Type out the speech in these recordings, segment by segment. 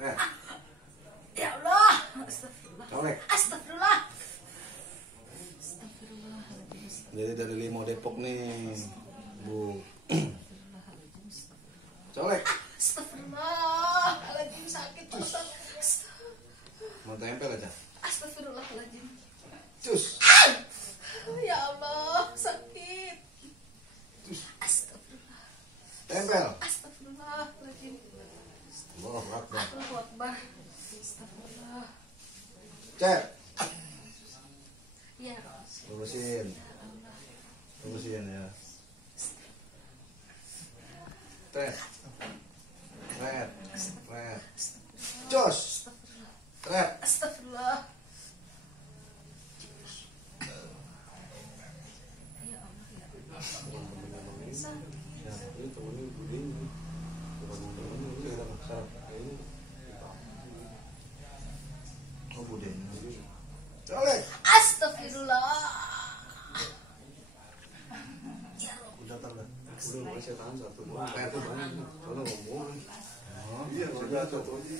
Ya Allah. Astagfirullah. Colek. Astagfirullah. Astagfirullahaladzim. Jadi dari Limau Depok nih, Bu. Colek. Astagfirullahaladzim, sakit Ustaz. Mau tempel aja. Astagfirullahaladzim. Cus. Ya Allah, sakit. Astagfirullah. Tempel. Astagfirullahaladzim. Allahu Akbar. Allahu Akbar. Astagfirullah. Cek. Ya Rasul. Lurusin. Lurusin ya. Tret. Tret. Tret. Jos. Tret. Astagfirullah. Ya Allah, ya Allah. Ya, ini temennya Budin. Oh, Budin. Colek. Astagfirullah. Ya Rabb. Udah tar dah. Udah nggak saya tahan satu. Kayak tuh banyak. Soalnya ngomong. Oh, Iya sudah satu aja.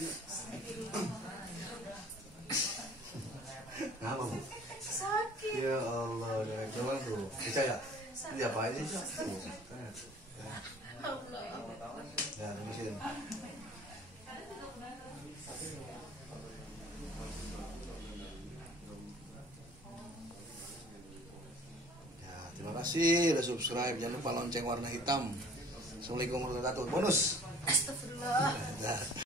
ngapa Bu? Sakit. Ya Allah, udah coba tuh. Bisa ya? Ini apa aja sih? Allah. Ya, terusin. Ya, terima kasih udah subscribe. Jangan lupa lonceng warna hitam. Assalamualaikum warahmatullahi wabarakatuh. Bonus. Astagfirullah. Nah.